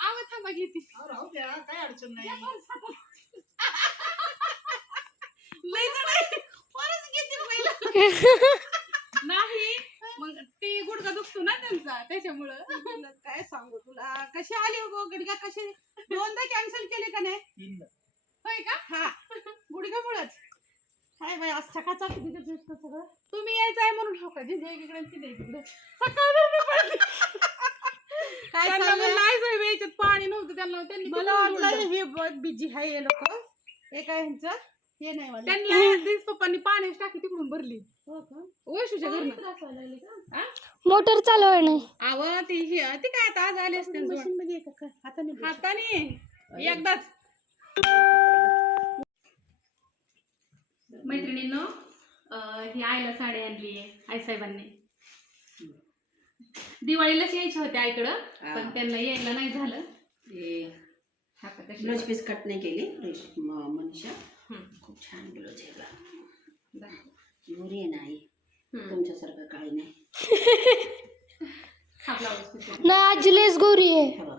आवाज थांबा घेते राहू द्या काय अडचण नाही. लय जण आहे. परत घेते पहिला. नाही मग ते गुडघा दुखतो ना त्यांचा त्याच्यामुळं. तुला काय सांगू तुला? कशी आली हो गडगा कशी? दोनदा कॅन्सल केले का नाही? तीन होय का? हा. गुडघ्यामुळेच काय बाई आज सकाळचा किती दिवस सगळं तुम्ही यायचं आहे म्हणून हो का? जिजे इकडे तिथे इकडे. सकाळ काय त्यांना चाललंय? म्हणलं नाही साहेब यायच्यात पाणी नव्हतं त्यांना त्यांनी मला तिकडून वाटलं. हे बहुत बिझी आहे हे लोक हे काय ह्यांचं हे नाही. त्यांनी दिस पप्पांनी पाण्याची टाकी तिकडून भरली हो का? वैशूच्या पाणी घरनं त्रास व्हायला लागले का? मोटर चालवाय नाही ती हे ती काय आता आज आली असते जोड. मध्ये का? हाताने बोल. हाताने एकदाच मैत्रिणींनो अं, ही आईला साडी आणली आहे आई साहेबांनी दिवाळीलाच यायच्या होत्या आईकडं पण त्यांना यायला नाही झालं. हे कशी ब्लाऊज पीस कट नाही केली. रेश- म- मनीषा. खूप छान ब्लाऊज आहे. दा- गोरी आहे नाही हम्म. तुमच्यासारखं काळी नाही. हा ब्लाऊज पिस आहे. ना आजी लेस गोरी आहे. हे बघ.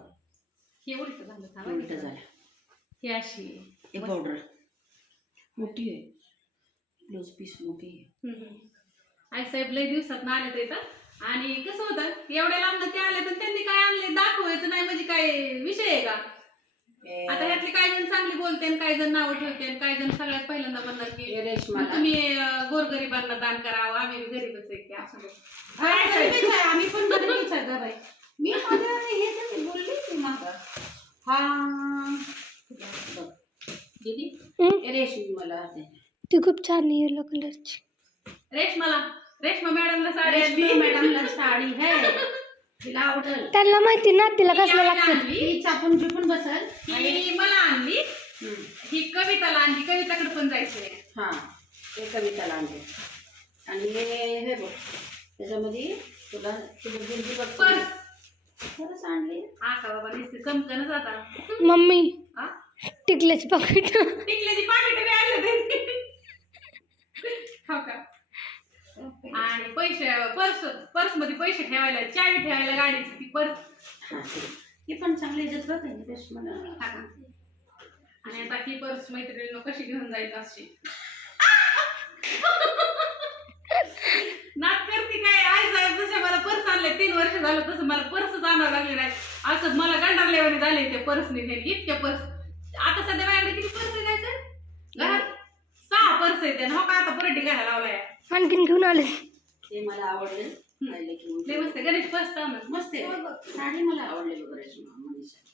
हे उलट झालं. उलट झालं. ही अशी आहे. हे पावडर मोठी आहे. ब्लाऊज पीस मोठी आहे. आई साहेब लय दिवसात ना आले इथं. आणि कसं होतं एवढ्या लांब ते आले तर त्यांनी काय आणले दाखवायचं नाही म्हणजे काय विषय आहे का हे- आता ह्यातले काही जण चांगली बोलते काही जण नावं ठेवते आणि काही जण सगळ्यात पहिल्यांदा म्हणणार की हे रेशमाला तुम्ही गोरगरिबांना दान करावं आम्ही गरीबच आहे की असं. आम्ही पण गरीबीच आहे. मी माझ्या हे बोलली ती. हा. दीदी रेशमाला दे. ती खूप छान येलो कलरची रेशमाला रेशमा मॅडमला साडी रेशमा मॅडमला साडी आहे तिला आवडेल. त्यांना माहिती ना तिला कसलं लागतं. आणली. ती चापून चुपून बसल. ही मला आणली. हम्म. ही कविताला आणली. कविताकडे पण जायचंय. हा हे कविताला आणले. आणि हे हे बघ. त्याच्यामध्ये तुला तुला गिरगी बघ पर्स खरंच आणली. आता बाबा नुसते चमकनच आता मम्मी हा? टिकल्याची पाकिट. टिकल्याची पाकिट बी आणले त्यांनी हो का? आणि पैसे पर्स पर्समध्ये पैसे ठेवायला चावी ठेवायला गाडीची ती पर्स. हा ते. पण चांगले रेशमाला आणि आता ही पर्स मैत्रिणीनं कशी घेऊन जायचं अशी? नाक करते काय? आई साहेब जसे मला पर्स आणले तीन वर्ष झालं तसं मला पर्सच आणावं लागले नाही. असं मला गंडारल्यावाने झाले ते पर्सने घ्यायला इतक्या पर्स. आता सध्या माझ्याकडे किती पर्स जायचं? घरात सहा पर्स त्या हो का आता परत घ्यायला लावलाय. आणखीन घेऊन आले. ते मला आवडले. पाहिलं की लय मस्त आहे. गणेश पर्स तर आणलं. मस्त आहे. साडी मला आवडली बघ रेशमा मनीषा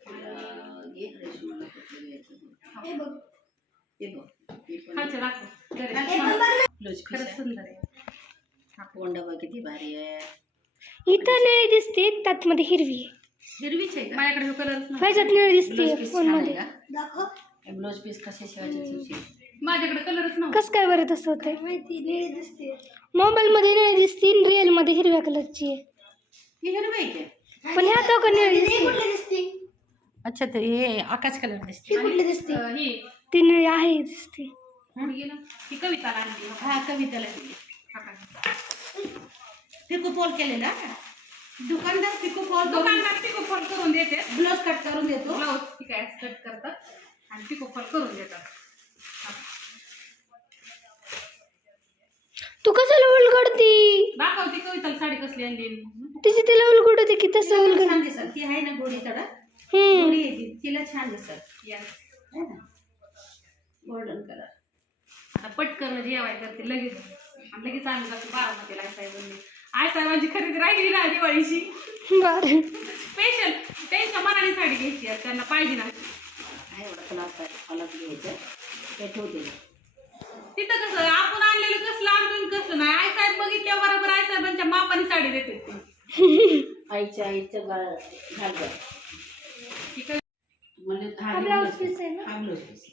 मला घे रेशमाला कुठलं घ्यायचं बघ. हे बघ. हे बघ. हे पण खालचं दाखव. गणेश. ब्लाऊज पीस खरंच आहे. सुंदर आहे. कोंडा बघ किती भारी आहे. इथं निळी दिसते त्यात मध्ये हिरवी आहे. हिरवीच आहे का? माझ्याकडे हा कलर फैजात निळी ब्लाऊज दिसते पीस फोन छान आहे मध्ये का हे ब्लाऊज पीस कसे शिवायचे? तुझी माझ्याकडे कलरच नव्हता. कस काय बरं तसं होतंय? माहिती निळी दिसते. मोबाईल मध्ये निळी दिसते रिअलमध्ये हिरव्या कलरची आहे. ही हिरवी आहे का? पण ह्या तो का निळी दिसते? अच्छा तर हे आकाश कलर दिसते. ती कुठली दिसते? अं, ही. ती निळी आहे दिसते. ही? कविताला आणली कविताला दिली का? पिको पॉल केलेला दुकानदार पिको फॉल दुकानदार पिको फॉल करून देते. ब्लाऊज कट करून देतो. ब्लाऊज ती काय कट करतात. आणि पिको फॉल करून देतात. तू कशाला उलगडती? दाखवती कविताला साडी कसली आणली? तिची तिला उलगडते की तसं उलगड. छान दिसत ती आहे ना गोडी थोडा हम्म. गोडी आहे ती. तिला छान दिसत Yes. गोल्डन कलर आता पटकन जेवाय करते. लगेच. आणि लगेच आम्ही जातो बारामतीला आई साहेबांनी आई साहेबांची खरेदी राहिली ना दिवाळीची. बर. स्पेशल त्यांच्या मनाने साडी घ्यायची. आहे त्यांना पाहिजे ना. आहे एवढं घ्यायचं. ते ठेवते तिथं कसं आपण आणलेलं कसलं आणून कसलं नाही. आई साहेब बघितल्या बरोबर आई साहेबांच्या मापाने साडी देते. ते आईच्या आईचं गाळ घाल गं. ती काय- म्हणजे हा हा ब्लाऊज पीस आहे ना? हा ब्लाऊज पीस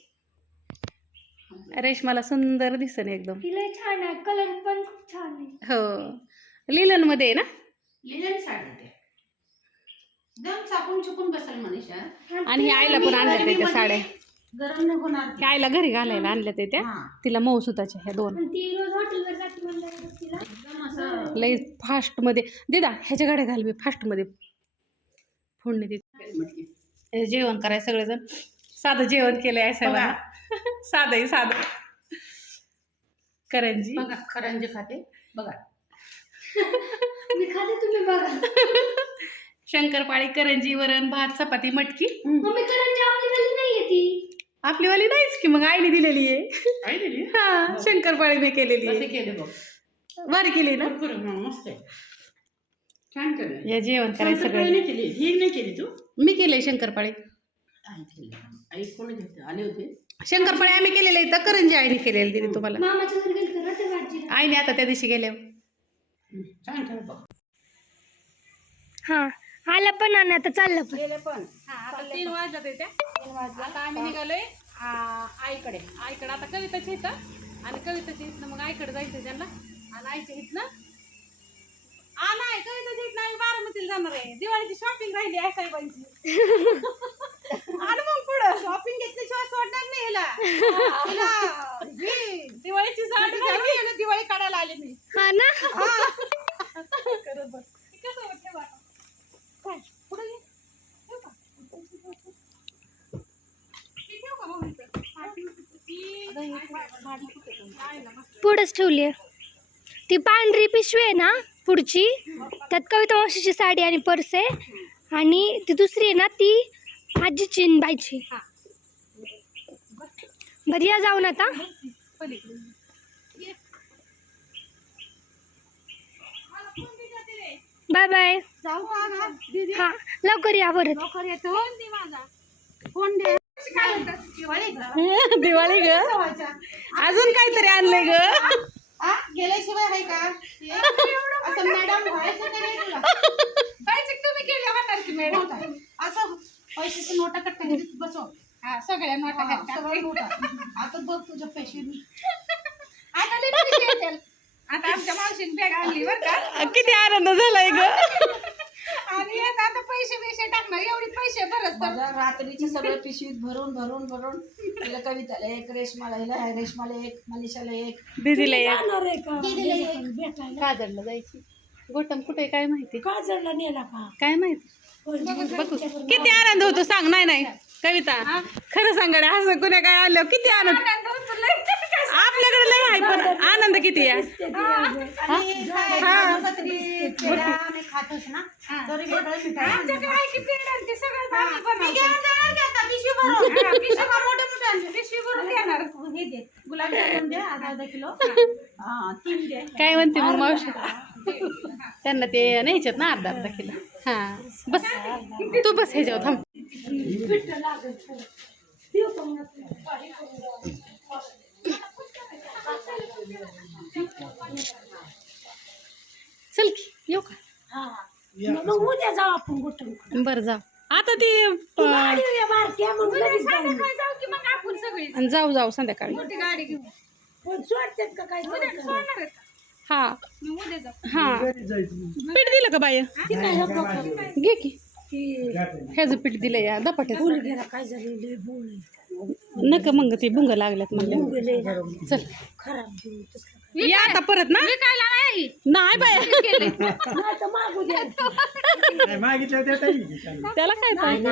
रेशमाला सुंदर दिसन एकदम. तिला छान आहे कलर पण खूप छान आहे. हो. लिलनमध्ये आहे ना? लिनन साडी ते चुकून बसेल मनीषा. आणि हे आईला पण आणल्या त्या त्या साड्या. गरम नाही होणार आईला घरी घालायला आणल्या त्या त्या. हा. तिला मऊ सुताच्या ह्या दोन. आणि ती रोज हॉटेलवर जाते म्हणल्यावर तिला. एकदम असं. लई फास्टमध्ये. दिदा ह्याच्या गाड्या घाल मी फास्टमध्ये. फोडणी ती मटकी हे जेवण करायचं सगळेजण. साधं जेवण केलंय आहे साहेबांना साधंही साधं. करंजी. बघा करंजी खाते. बघा. मी खाते तुम्ही बघा. शंकरपाळी करंजी वरण भात चपाती मटकी. मम्मी करंजी आपली घरी नाही ती. आपली वाली नाहीच की मग आईने दिलेली आहे. काय दिली? हा शंकरपाळी मी केलेली आहे. केले बघ? बरं केली ना? भरपूर हा, मस्त आहे. छान केलं या जेवण करायचं शंकरपाळी सगळं नाही केली. ही नाही केली तू? मी केलंय शंकरपाळी. आई केली. आई कोणी घेतले आले होते? शंकरपाळी आम्ही केलेले तर करंजी आईने केलेली दिली तुम्हाला. मामाच्या घरी गेलतो ना ते भाजीला? आईने आता त्या दिवशी गेल्या हं, छान केलं बघ. हा. आला पण आणि आता चाललं पण. गेले पण. आता तीन वाजत येत्या आता आम्ही निघालोय आ, आईकडे. आईकडे आता कविताच्या इथं. आणि कविताच्या इथनं मग आईकडे जायचं त्यांना. आणि आईच्या इथनं आ नाही कविताच्या इथनं आम्ही बारामतीला जाणार आहे. दिवाळीची शॉपिंग राहिली आहे साहेबांची. आणि मग पुढं शॉपिंग घेतल्याशिवाय सोडणार नाही हिला. ही दिवाळीची साडी दिवाळी काढायला आले मी. हा ना? करत बस हे आता? काय पुढे ये ठेवू का? ती ठेवू का मग इथं? ती- नाही ना, मस्त. पुढंच ठेवली आहे ती पांढरी पिशवी आहे ना पुढची त्यात कविता मावशीची साडी आणि पर्स आहे. आणि ती दुसरी आहे ना ती आजीची बाईची. हा. बरं या जाऊन आता. Bye bye. जाऊ हा लवकर या परत लवकर येतो. फोन दे. दिवाळी ग? अजून काहीतरी आणलंय ग आ? गेल्याशिवाय आहे का? असं मॅडम व्हायचं तुम्ही केले होणार की का? असं पैशाचे नोटा कट बसव हा सगळ्या नोटा हा, घातल्या. सगळं नोटा आता बघ तुझे पैसे आता. आता आमच्या मावशीने बॅग आणली बरं का किती आनंद झालाय ग आणि एक आता पैसे पैसे टाकणार एवढे पैसे भरत तर. माझ्या रात्रीचे सगळं पिशवीत भरून भरून भरून तिला कविताला एक रेशमाला हिला रेशमाला एक मनीषाला एक. दीदीला एक. दीदीला एक. काजळला जायची. गोटम कुठे काय माहिती? काजळला नेला का? काय माहिती? बघू किती आनंद होतो सांग. नाही नाही. कविता खरं सांगाडे असं कुणा काय आलं किती आनंद? आपल्याकडे लय आहे पण आनंद किती आहे? काय हे हा म्हणते मग मावशी? त्यांना ते न्यायच्यात ना अर्धा अर्धा किलो. हा. बस. तू बस ह्याच्यावर थांब. चल की येऊ का? मग उद्या जाऊ आपण कुठं बरं जा आता ते अं, जाऊ. जाऊ संध्याकाळी. सोडतात का काय हा. हा. पीठ दिलं का बाय घे की. ह्याचं पीठ दिलं या दपाट्यात काय नका मग ते बुंग लागल्यात म्हणले चल. या आता परत ना. नाही बाय. त्याला काय पाहिजे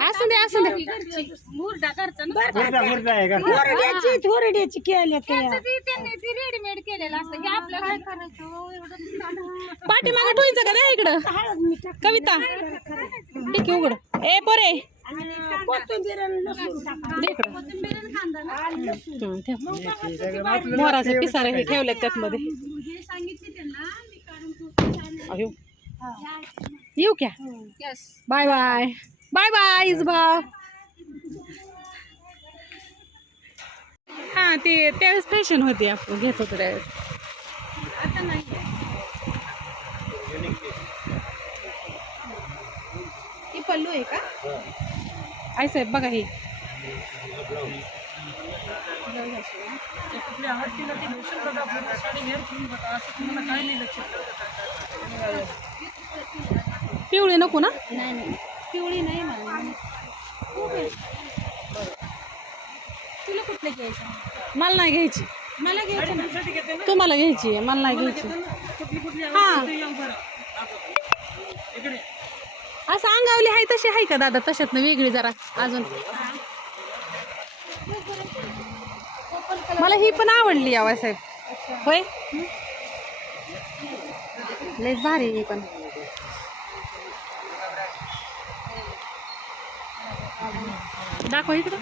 असू दे असू दे. थोरड्याची थोरड्याची केल्या रेडीमेड केलेलं असतं. काय पाठीमागे ठेवायचं का द्या इकडं? कविता. ठीक आहे उघड. ए पोरे. हं. मोराचे पिसारे हे ठेवले त्यात मध्ये. येऊ. क्या? बाय बाय बाय बाय इजबा हा ते त्यावेळेस फॅशन होती आपण घेत होतो त्यावेळेस ही पल्लू आहे का? आई साहेब बघा ही. पिवळी नको ना? पिवळी नाही मला तुला कुठलं घ्यायचं? मला नाही घ्यायची. मला घ्यायचं तुम्हाला घ्यायची मला नाही घ्यायची हा. असं अंगावली आहे तशी आहे का दादा? तशात ना वेगळी जरा अजून. मला ही पण आवडली आवाज साहेब. होय? लयच भारी ही पण. दाखव इकडं.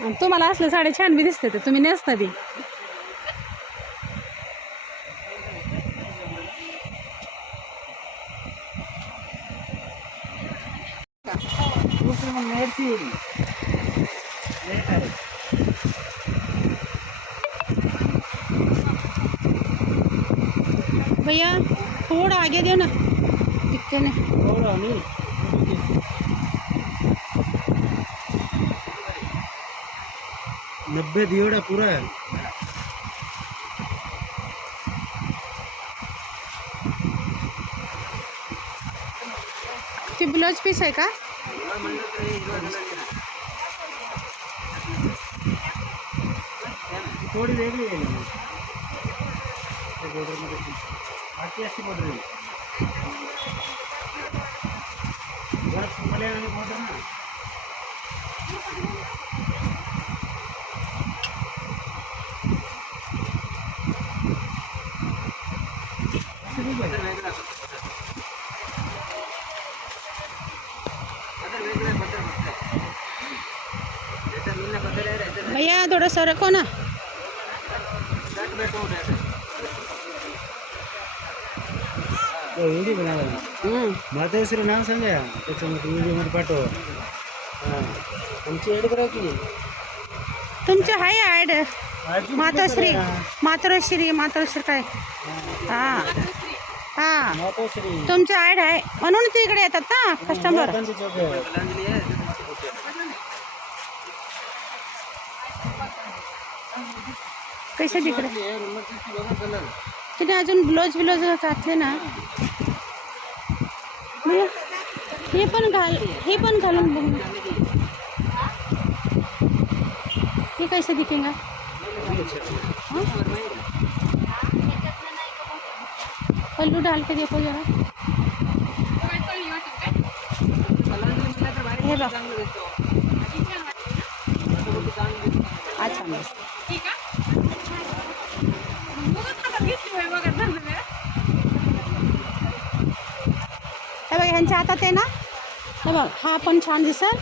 आणि तुम्हाला असल्या साड्या छान बी दिसते तुम्ही नेसता बी. भैया थोड़ा आगे दे ना दिखते नहीं नब्बे दियोड़ा पूरा है ती ब्लाउज पीस आहे का थोडी वेगळी आहे ना. त्या border मध्ये. बाकी अशी border आहे. वर्क मल्याळमी border ना. भैया थोड़ा सा रखो ना. तो व्हिडिओ बनावा. दुसरं नाव सांगा. त्याच्यामध्ये व्हिडिओमध्ये पाठव. हां. आमची ॲड करायची तुमचे आहे ॲड मातोश्री. करा. मातोश्री मातोश्री काय? हा. हा. मातोश्री. तुमचे ॲड आहे. म्हणून ते इकडे येतात ना कस्टमर कैसे दिख रहे तिने अजून ब्लाउज ब्लाउज घातले ना. भैया, हे पण घाल हे पण घालून बघ. हे कैसे दिखेगा? पल्लू डाल के देखो जरा. हे बघ. अच्छा मग ठीक आहे बघत हातात घेतली होय बघा धरलं मी. हे बघ ह्यांच्या हातात आहे ना? हे बघ हा पण छान दिसेल.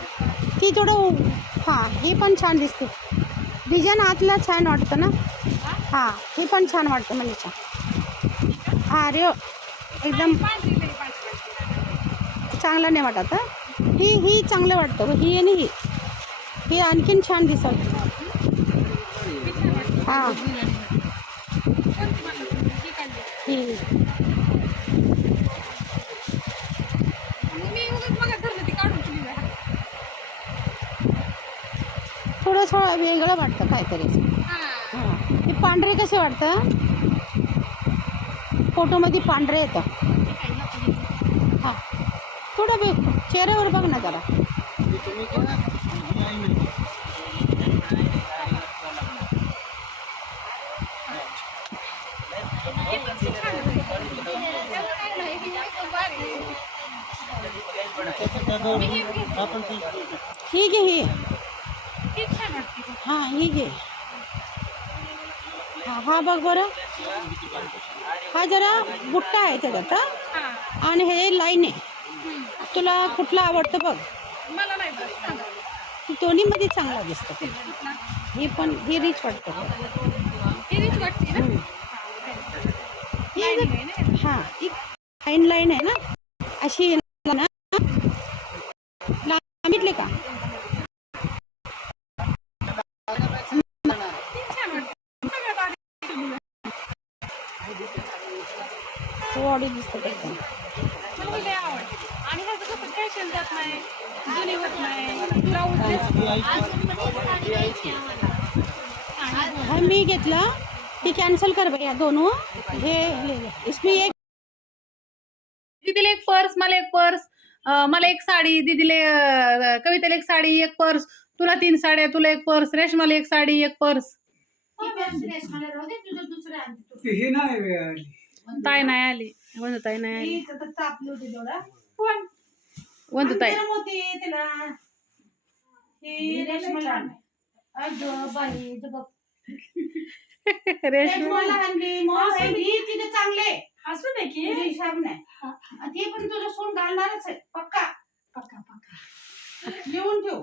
ती थोडं हां ही पण छान दिसते. डिझाईन आतला छान वाटतं ना? हां ही पण छान वाटतं म्हणजे हां रे एकदम चांगलं नाही वाटत ही? ही चांगलं वाटतं ही आणि ही. ही आणखीन छान दिसत हां ही. थोडं थोडं वेगळं वाटतं काहीतरी. हा. हाँ हे पांढरे कसे वाटतं? फोटोमध्ये पांढरे येतं. हाँ. थोडं बे, चेहऱ्यावर बघ ना जरा. ही घे, ही. वाटते हां ही घे. हां हा बघ बरं. हा जरा बुट्टा आहे त्याच्यात हा? आणि हे लाईन आहे. तुला कुठला आवडतं बघ. दोन्हीमध्ये चांगला दिसतं ही पण ही रिच वाटतं ही ही? हां ही लाईन लाईन आहे ना? अशी ना? सांगितले का ती छान वाटते सगळ्यात आधी ठेवली आहे. बॉडी दिसतं एकदम आवडते. आणि ह्याचं कसं फॅशन जात नाही जुनी होत नाही ब्लाऊज हा मी घेतला. ती कॅन्सल कर भैया दोनों. हे. इसमें एक लई एक पर्स मला एक पर्स. मला एक साडी. दीदीले कवितेला एक साडी एक पर्स. तुला तीन साड्या तुला एक पर्स. रेशमाला एक साडी एक पर्स. ती. हे नाही ताई नाही आली. वंदू ताई नाही आली. वंदू ताई. ही. रेशमा ही चांगले असू दे की. हिसाब नाही. आणि ते पण तुझं सोन घालणारच आहे. पक्का. पक्का पक्का. लिहून ठेव.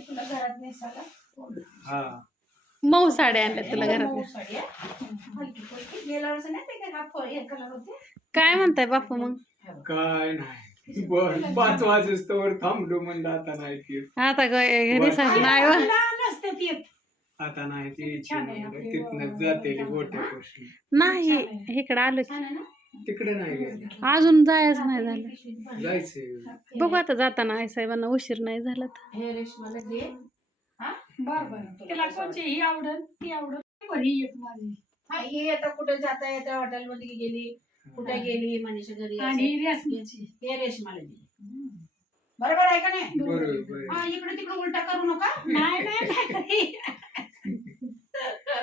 तुला घरात नेसायला? हा मऊ साड्या आणल्या तुला घरात काय हे काय म्हणताय बापू मग? काय नाही. बर पाच वाजेस्तोवर थांबलो म्हणलं आता नाही ते आता ग- घरी सांग नाही व. आता नाही ते तिथनं जाते गोट्यापासून नाही इकडे आलो तिकडे नाही गेलं. अजून जायचं नाही झालं. जायचंय. बघू आता जाताना आई साहेबांना उशीर नाही झाला तर. हे रेशमाला दे. बर बर. तिला कोणची ही आवडल? ती आवडल. बरी एक माझी? हा ही आता कुठे जाता येता हॉटेलमध्ये गेली कुठे गेली मनीषा घरी आणि. ही रेशमीची. हे रेशमाला दे बरोबर आहे का नाही? बरोबर बरोबर हा इकडे तिकडे उलटा करू नका. नाही नाही नाही.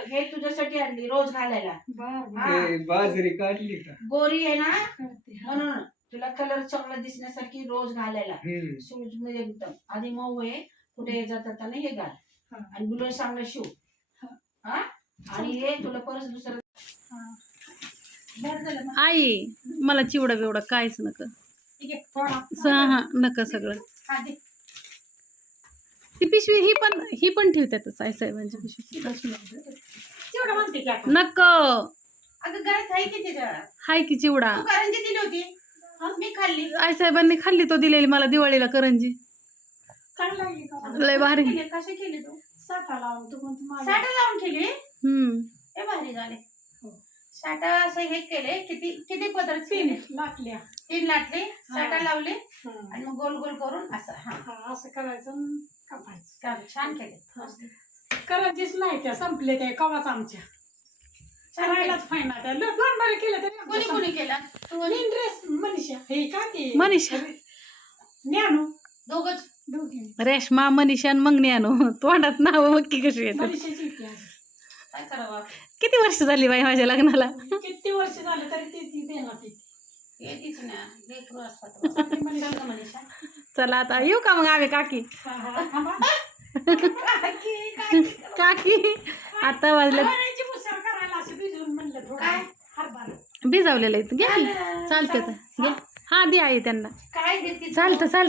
हे तुझ्यासाठी आणली रोज घालायला. बर बर. ते बाजरी काढली का? गोरी आहे ना? करते हा. म्हणून तुला कलर चांगला दिसण्यासाठी रोज घालायला. हम्म. शूजमध्ये एकदम. आधी मऊ आहे. कुठे जात जाताना हे घाल. आणि गुलाब चांगला शिव. हा? आणि हे तुला परत दुसरं. आई मला चिवडा बिवडा काहीच नक. हा नका सगळं. हा ती पिशवी ही पण ही पण ठेवतातच आई साहेबांची पिशवी. नक. हाय की चिवडा. करंजी दिली होती. मी खाल्ली. आई साहेबांनी खाल्ली तो दिलेली मला दिवाळीला करंजी. लय भारी. केली कशी केली तू? साठा लावून तू म्हणतो माझ्या. साठा लावून केली? हम्म. हे भारी झाले. हो. साठा असं हे केले किती किती पदर तीन लाटल्या. तीन लाटले साठा लावले हा. आणि मग गोल गोल करून असं हा. असं करायचं कापायचं. छान- केले. करायचीच नाही त्या संपले त्या कवाच आमच्या. करायलाच फायना त्या ल- दोन बरे केलं कोणी तरी कोणी केला? तू ड्रेस मनीषा. हे का ते? मनीषा. ज्ञानू दोघच. दोघी रेशमा मनीषा आणि मंगनी आणू तोंडात नाव मक्की कशी येतात. करावं किती वर्ष झाली बाई माझ्या लग्नाला? किती वर्ष झाले तरी ती चल गं मनीषा. चला आता येऊ का मग आम्ही काकी. काकी आता वाजले भिजवलेलं आहे घ्या चालतं तर घ्या हा दे आई त्यांना. काय देते चालतं चालतं.